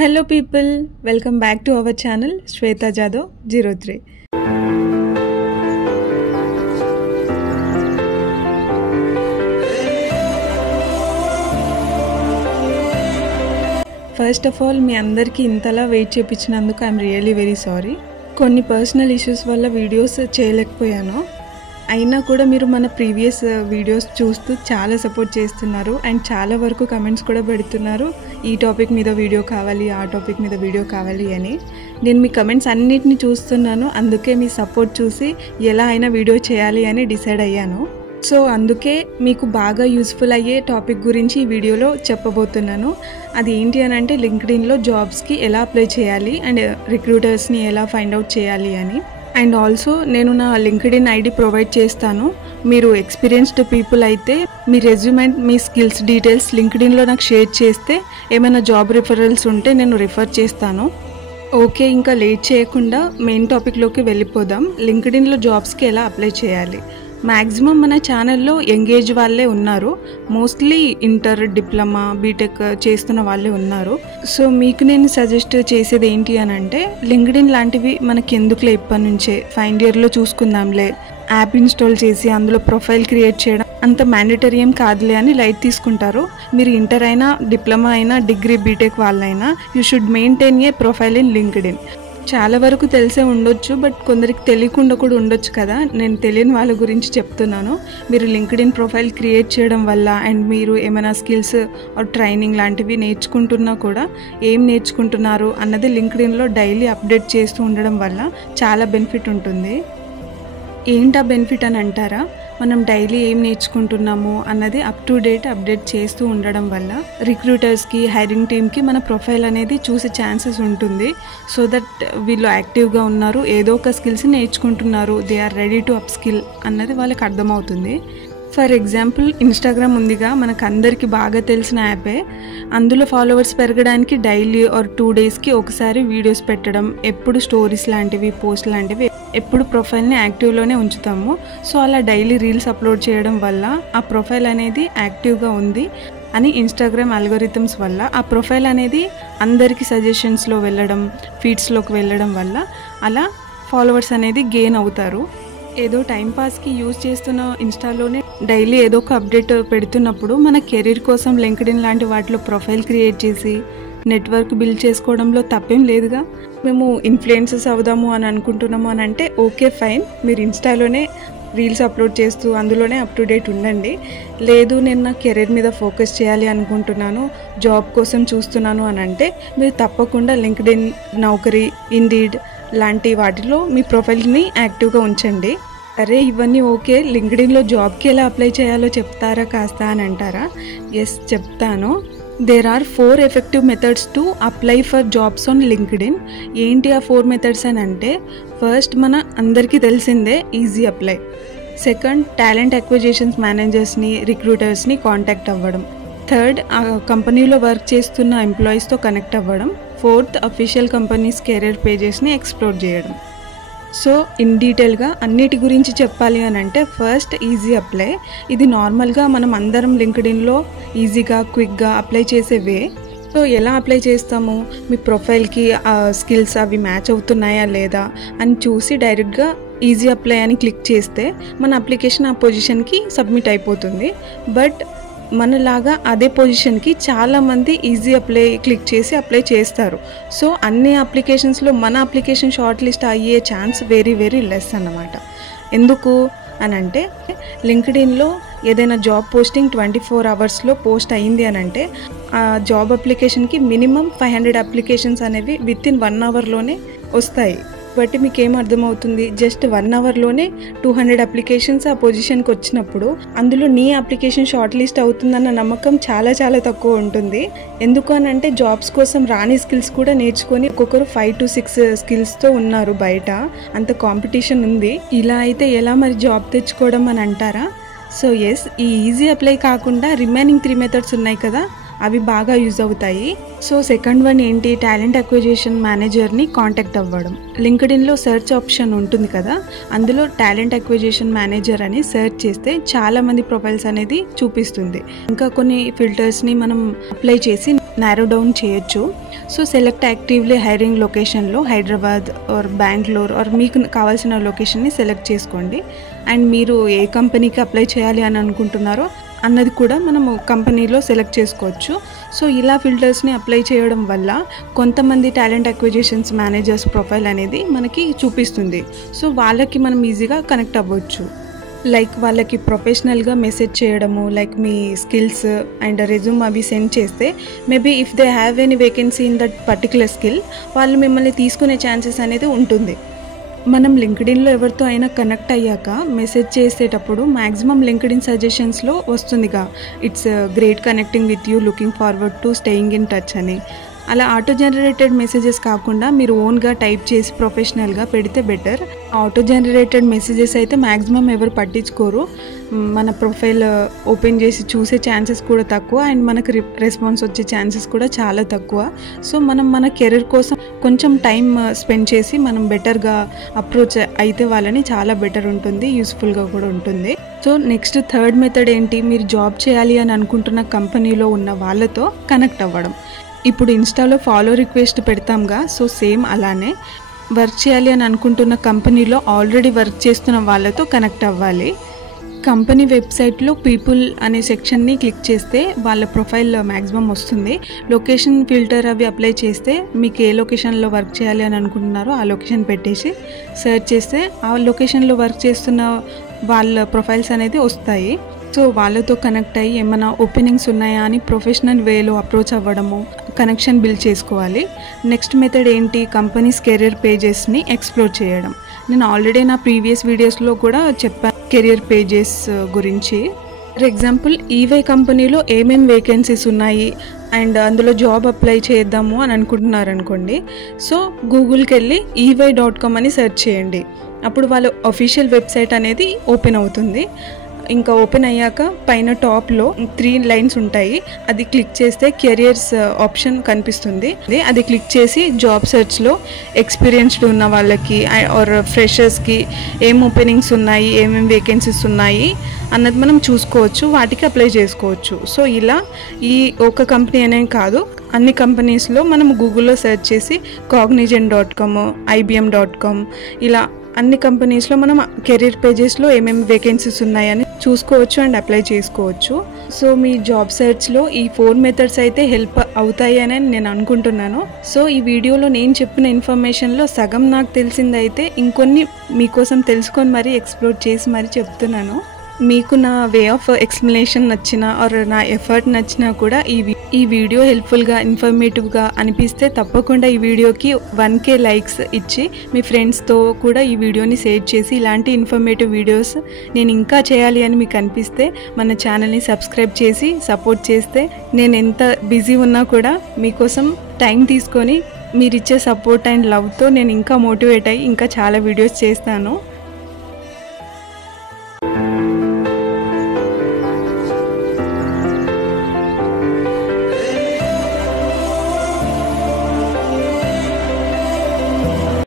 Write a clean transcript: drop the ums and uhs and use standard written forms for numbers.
Hello people, welcome back to our channel Shweta Jadhav 03. First of all, మీ అందరికీ ఇంతలా wait చేయించినందుకు I'm really very sorry. కొన్ని personal issues వల్ల videos చేయలేకపోయాను. అయినా కూడా మీరు మన ప్రీవియస్ వీడియోస్ చూస్తూ చాలా సపోర్ట్ చేస్తున్నారు అండ్ చాలా వరకు కమెంట్స్ కూడా పెడుతున్నారు. ఈ టాపిక్ మీద వీడియో కావాలి, ఆ టాపిక్ మీద వీడియో కావాలి అని. నేను మీ కమెంట్స్ అన్నిటిని చూస్తున్నాను. అందుకే మీ సపోర్ట్ చూసి ఎలా అయినా వీడియో చేయాలి అని డిసైడ్ అయ్యాను. సో అందుకే మీకు బాగా యూస్ఫుల్ అయ్యే టాపిక్ గురించి ఈ వీడియోలో చెప్పబోతున్నాను. అది ఏంటి అని అంటే లింక్డ్ఇన్లో జాబ్స్కి ఎలా అప్లై చేయాలి అండ్ రిక్రూటర్స్ని ఎలా ఫైండ్ అవుట్ చేయాలి అని. అండ్ ఆల్సో నేను నా లింక్డ్ఇన్ ఐడి ప్రొవైడ్ చేస్తాను. మీరు ఎక్స్పీరియన్స్డ్ పీపుల్ అయితే మీ రెజ్యూమ్ అండ్ మీ స్కిల్స్ డీటెయిల్స్ లింక్డ్ఇన్లో నాకు షేర్ చేస్తే ఏమైనా జాబ్ రిఫరల్స్ ఉంటే నేను రిఫర్ చేస్తాను. ఓకే, ఇంకా లేట్ చేయకుండా మెయిన్ టాపిక్లోకి వెళ్ళిపోదాం. లింక్డ్ఇన్లో జాబ్స్కి ఎలా అప్లై చేయాలి. మ్యాక్సిమం మన ఛానల్లో ఎంగేజ్ వాళ్ళే ఉన్నారు. మోస్ట్లీ ఇంటర్, డిప్లొమా, బీటెక్ చేస్తున్న వాళ్ళే ఉన్నారు. సో మీకు నేను సజెస్ట్ చేసేది ఏంటి అని అంటే లింక్డ్ఇన్ లాంటివి మనకి ఎందుకులే, ఇప్పటి నుంచే ఫైనల్ ఇయర్లో చూసుకుందాంలే, యాప్ ఇన్స్టాల్ చేసి అందులో ప్రొఫైల్ క్రియేట్ చేయడం అంత మ్యాండేటరీ ఏం కాదులే అని లైట్ తీసుకుంటారు. మీరు ఇంటర్ అయినా, డిప్లొమా అయినా, డిగ్రీ, బీటెక్ వాళ్ళైనా you should maintain a profile in LinkedIn. చాలా వరకు తెలిసే ఉండొచ్చు, బట్ కొందరికి తెలియకుండా కూడా ఉండొచ్చు కదా. నేను తెలియని వాళ్ళ గురించి చెప్తున్నాను. మీరు లింక్డ్ఇన్ ప్రొఫైల్ క్రియేట్ చేయడం వల్ల అండ్ మీరు ఏమైనా స్కిల్స్ ఆర్ ట్రైనింగ్ లాంటివి నేర్చుకుంటున్నా కూడా ఏం నేర్చుకుంటున్నారు అన్నది లింక్డ్ఇన్లో డైలీ అప్డేట్ చేస్తూ ఉండడం వల్ల చాలా బెనిఫిట్ ఉంటుంది. ఏంటా బెనిఫిట్ అని అంటారా? మనం డైలీ ఏం నేర్చుకుంటున్నాము అన్నది అప్ టు డేట్ అప్డేట్ చేస్తూ ఉండడం వల్ల రిక్రూటర్స్కి, హైరింగ్ టీమ్కి మన ప్రొఫైల్ అనేది చూసే ఛాన్సెస్ ఉంటుంది. సో దట్ వీళ్ళు యాక్టివ్గా ఉన్నారు, ఏదో ఒక స్కిల్స్ నేర్చుకుంటున్నారు, they are ready to upskill అన్నది వాళ్ళకి అర్థమవుతుంది. ఫర్ ఎగ్జాంపుల్ ఇన్స్టాగ్రామ్ ఉందిగా, మనకు అందరికీ బాగా తెలిసిన యాపే. అందులో ఫాలోవర్స్ పెరగడానికి డైలీ ఆర్ 2 డేస్కి ఒకసారి వీడియోస్ పెట్టడం, ఎప్పుడు స్టోరీస్ లాంటివి, పోస్ట్ లాంటివి, ఎప్పుడు ప్రొఫైల్ని యాక్టివ్లోనే ఉంచుతాము. సో అలా డైలీ రీల్స్ అప్లోడ్ చేయడం వల్ల ఆ ప్రొఫైల్ అనేది యాక్టివ్గా ఉంది అని ఇన్స్టాగ్రామ్ అల్గోరిథమ్స్ వల్ల ఆ ప్రొఫైల్ అనేది అందరికీ సజెషన్స్లో వెళ్ళడం, ఫీడ్స్లోకి వెళ్ళడం వల్ల అలా ఫాలోవర్స్ అనేది గెయిన్ అవుతారు. ఏదో టైంపాస్కి యూజ్ చేస్తున్న ఇన్స్టాలోనే డైలీ ఏదో ఒక అప్డేట్ పెడుతున్నప్పుడు మన కెరీర్ కోసం లింక్డ్ఇన్ లాంటి వాటిలో ప్రొఫైల్ క్రియేట్ చేసి నెట్వర్క్ బిల్డ్ చేసుకోవడంలో తప్పేం లేదుగా. మేము ఇన్ఫ్లుయెన్సర్స్ అవుదాము అని అనుకుంటున్నాము అని అంటే ఓకే ఫైన్, మీరు ఇన్స్టాలోనే రీల్స్ అప్లోడ్ చేస్తూ అందులోనే అప్ టు డేట్ ఉండండి. లేదు నేను నా కెరీర్ మీద ఫోకస్ చేయాలి అనుకుంటున్నాను, జాబ్ కోసం చూస్తున్నాను అని అంటే మీరు తప్పకుండా లింక్డ్ఇన్, నౌకరీ, ఇండీడ్ లాంటి వాటిలో మీ ప్రొఫైల్ని యాక్టివ్గా ఉంచండి. అరే ఇవన్నీ ఓకే, లింక్డ్ఇన్లో జాబ్కి ఎలా అప్లై చేయాలో చెప్తారా కాస్త అని అంటారా? ఎస్ చెప్తాను. There are 4 effective methods to apply for jobs on LinkedIn. ఏంటి ఆ 4 మెథడ్స్ అని అంటే, ఫస్ట్ మన అందరికీ తెలిసిందే easy apply. Second, talent acquisitions మేనేజర్స్ని, రిక్రూటర్స్ని కాంటాక్ట్ అవ్వడం. థర్డ్, ఆ కంపెనీలో వర్క్ చేస్తున్న ఎంప్లాయీస్తో కనెక్ట్ అవ్వడం. ఫోర్త్, అఫీషియల్ కంపెనీస్ కెరీర్ పేజెస్ని ఎక్స్ప్లోర్ చేయడం. సో ఇన్ డీటెయిల్గా అన్నిటి గురించి చెప్పాలి అని అంటే ఫస్ట్ ఈజీ అప్లై. ఇది నార్మల్గా మనం అందరం లింక్డ్ఇన్లో ఈజీగా, క్విక్గా అప్లై చేసే వే. సో ఎలా అప్లై చేస్తాము? మీ ప్రొఫైల్కి ఆ స్కిల్స్ అవి మ్యాచ్ అవుతున్నాయా లేదా అని చూసి డైరెక్ట్గా ఈజీ అప్లై అని క్లిక్ చేస్తే మన అప్లికేషన్ ఆ పొజిషన్కి సబ్మిట్ అయిపోతుంది. బట్ మనలాగా అదే పొజిషన్కి చాలామంది ఈజీ అప్లై క్లిక్ చేసి అప్లై చేస్తారు. సో అన్ని అప్లికేషన్స్లో మన అప్లికేషన్ షార్ట్ లిస్ట్ అయ్యే ఛాన్స్ వెరీ వెరీ లెస్ అన్నమాట. ఎందుకు అని అంటే లింక్డ్ఇన్లో ఏదైనా జాబ్ పోస్టింగ్ 24 అవర్స్లో పోస్ట్ అయ్యింది అని అంటే ఆ జాబ్ అప్లికేషన్కి మినిమం 500 అప్లికేషన్స్ అనేవి వితిన్ 1 అవర్లోనే వస్తాయి. బట్టి మీకు ఏం అర్థమవుతుంది, జస్ట్ 1 అవర్లోనే 200 అప్లికేషన్స్ ఆ పొజిషన్కి వచ్చినప్పుడు అందులో నీ అప్లికేషన్ షార్ట్ లిస్ట్ అవుతుందన్న నమ్మకం చాలా చాలా తక్కువ ఉంటుంది. ఎందుకు అని అంటే జాబ్స్ కోసం రాని స్కిల్స్ కూడా నేర్చుకొని ఒక్కొక్కరు 5 to 6 స్కిల్స్తో ఉన్నారు బయట, అంత కాంపిటీషన్ ఉంది. ఇలా అయితే ఎలా మరి జాబ్ తెచ్చుకోవడం అని అంటారా? సో ఎస్, ఈ ఈజీ అప్లై కాకుండా రిమైనింగ్ 3 మెథడ్స్ ఉన్నాయి కదా, అవి బాగా యూజ్ అవుతాయి. సో సెకండ్ వన్ ఏంటి, టాలెంట్ అక్విజిషన్ మేనేజర్ని కాంటాక్ట్ అవ్వడం. లింక్డ్ఇన్లో సెర్చ్ ఆప్షన్ ఉంటుంది కదా, అందులో టాలెంట్ అక్విజిషన్ మేనేజర్ అని సెర్చ్ చేస్తే చాలామంది ప్రొఫైల్స్ అనేది చూపిస్తుంది. ఇంకా కొన్ని ఫిల్టర్స్ని మనం అప్లై చేసి నారో డౌన్ చేయొచ్చు. సో సెలెక్ట్ యాక్టివ్లీ హైరింగ్ లొకేషన్లో హైదరాబాద్ ఆర్ బెంగళూరు ఆర్ మీకు కావాల్సిన లొకేషన్ని సెలెక్ట్ చేసుకోండి. అండ్ మీరు ఏ కంపెనీకి అప్లై చేయాలి అని అనుకుంటున్నారో అన్నది కూడా మనము కంపెనీలో సెలెక్ట్ చేసుకోవచ్చు. సో ఇలా ఫిల్టర్స్ని అప్లై చేయడం వల్ల కొంతమంది టాలెంట్ అక్విజిషన్స్ మేనేజర్స్ ప్రొఫైల్ అనేది మనకి చూపిస్తుంది. సో వాళ్ళకి మనం ఈజీగా కనెక్ట్ అవ్వచ్చు. లైక్ వాళ్ళకి ప్రొఫెషనల్గా మెసేజ్ చేయడము, like me skills and resume అవి సెండ్ చేస్తే maybe if they have any vacancy in that particular skill వాళ్ళు మిమ్మల్ని తీసుకునే ఛాన్సెస్ అనేది ఉంటుంది. మనం లింక్డ్ఇన్లో ఎవరితో అయినా కనెక్ట్ అయ్యాక మెసేజ్ చేసేటప్పుడు మ్యాక్సిమం లింక్డ్ఇన్ సజెషన్స్లో వస్తుందిగా, it's great connecting with you, looking forward to staying in touch అని. అలా ఆటో జనరేటెడ్ మెసేజెస్ కాకుండా మీరు ఓన్గా టైప్ చేసి ప్రొఫెషనల్గా పెడితే బెటర్. ఆటో జనరేటెడ్ మెసేజెస్ అయితే మ్యాక్సిమం ఎవరు పట్టించుకోరు, మన ప్రొఫైల్ ఓపెన్ చేసి చూసే ఛాన్సెస్ కూడా తక్కువ అండ్ మనకు రెస్పాన్స్ వచ్చే ఛాన్సెస్ కూడా చాలా తక్కువ. సో మనం మన కెరీర్ కోసం కొంచెం టైం స్పెండ్ చేసి మనం బెటర్గా అప్రోచ్ అయితే వాళ్ళని చాలా బెటర్ ఉంటుంది, యూస్ఫుల్గా కూడా ఉంటుంది. సో నెక్స్ట్ థర్డ్ మెథడ్ ఏంటి, మీరు జాబ్ చేయాలి అని అనుకుంటున్న కంపెనీలో ఉన్న వాళ్ళతో కనెక్ట్ అవ్వడం. ఇప్పుడు ఇన్స్టాలో ఫాలో రిక్వెస్ట్ పెడతాంగా, సో సేమ్ అలానే వర్క్ చేయాలి అని అనుకుంటున్న కంపెనీలో ఆల్రెడీ వర్క్ చేస్తున్న వాళ్ళతో కనెక్ట్ అవ్వాలి. కంపెనీ వెబ్సైట్లో పీపుల్ అనే సెక్షన్ని క్లిక్ చేస్తే వాళ్ళ ప్రొఫైల్ మ్యాక్సిమం వస్తుంది. లొకేషన్ ఫిల్టర్ అవి అప్లై చేస్తే మీకు ఏ లొకేషన్లో వర్క్ చేయాలి అని అనుకుంటున్నారో ఆ లొకేషన్ పెట్టేసి సెర్చ్ చేస్తే ఆ లొకేషన్లో వర్క్ చేస్తున్న వాళ్ళ ప్రొఫైల్స్ అనేది వస్తాయి. సో వాళ్ళతో కనెక్ట్ అయ్యి ఏమైనా ఓపెనింగ్స్ ఉన్నాయా అని ప్రొఫెషనల్ వేలో అప్రోచ్ అవ్వడము, కనెక్షన్ బిల్డ్ చేసుకోవాలి. నెక్స్ట్ మెథడ్ ఏంటి, కంపెనీస్ కెరియర్ పేజెస్ని ఎక్స్ప్లోర్ చేయడం. నేను ఆల్రెడీ నా ప్రీవియస్ వీడియోస్లో కూడా చెప్పాను కెరియర్ పేజెస్ గురించి. ఫర్ ఎగ్జాంపుల్ ఈవై కంపెనీలో ఏమేమి వేకెన్సీస్ ఉన్నాయి అండ్ అందులో జాబ్ అప్లై చేద్దాము అని అనుకుంటున్నారనుకోండి. సో గూగుల్కి వెళ్ళి EY.com అని సెర్చ్ చేయండి. అప్పుడు వాళ్ళ అఫీషియల్ వెబ్సైట్ అనేది ఓపెన్ అవుతుంది. ఇంకా ఓపెన్ అయ్యాక పైన టాప్లో 3 లైన్స్ ఉంటాయి, అది క్లిక్ చేస్తే కెరియర్స్ ఆప్షన్ కనిపిస్తుంది. అది క్లిక్ చేసి జాబ్ సెర్చ్లో ఎక్స్పీరియన్స్డ్ ఉన్న వాళ్ళకి ఆర్ ఫ్రెషర్స్కి ఏం ఓపెనింగ్స్ ఉన్నాయి, ఏమేమి వేకెన్సీస్ ఉన్నాయి అన్నది మనం చూసుకోవచ్చు, వాటికి అప్లై చేసుకోవచ్చు. సో ఇలా ఈ ఒక కంపెనీ అనే కాదు, అన్ని కంపెనీస్లో మనం గూగుల్లో సెర్చ్ చేసి Cognizant.com, IBM.com ఇలా అన్ని కంపెనీస్లో మనం కెరీర్ పేజెస్లో ఏమేమి వేకెన్సీస్ ఉన్నాయని చూసుకోవచ్చు అండ్ అప్లై చేసుకోవచ్చు. సో మీ జాబ్ సెర్చ్లో ఈ 4 మెథడ్స్ అయితే హెల్ప్ అవుతాయి అని నేను అనుకుంటున్నాను. సో ఈ వీడియోలో నేను చెప్పిన ఇన్ఫర్మేషన్లో సగం నాకు తెలిసిందైతే ఇంకొన్ని మీకోసం తెలుసుకొని మరీ ఎక్స్ప్లోర్ చేసి మరీ చెప్తున్నాను. మీకు నా వే ఆఫ్ ఎక్స్ప్లెనేషన్ నచ్చినా ఆర్ నా ఎఫర్ట్ నచ్చినా కూడా ఈ వీడియో హెల్ప్ఫుల్గా ఇన్ఫర్మేటివ్గా అనిపిస్తే తప్పకుండా ఈ వీడియోకి 1K లైక్స్ ఇచ్చి మీ ఫ్రెండ్స్తో కూడా ఈ వీడియోని షేర్ చేసి ఇలాంటి ఇన్ఫర్మేటివ్ వీడియోస్ నేను ఇంకా చేయాలి అని మీకు అనిపిస్తే మన ఛానల్ని సబ్స్క్రైబ్ చేసి సపోర్ట్ చేస్తే నేను ఎంత బిజీ ఉన్నా కూడా మీకోసం టైం తీసుకొని మీరు ఇచ్చే సపోర్ట్ అండ్ లవ్తో నేను ఇంకా మోటివేట్ అయ్యి ఇంకా చాలా వీడియోస్ చేస్తాను.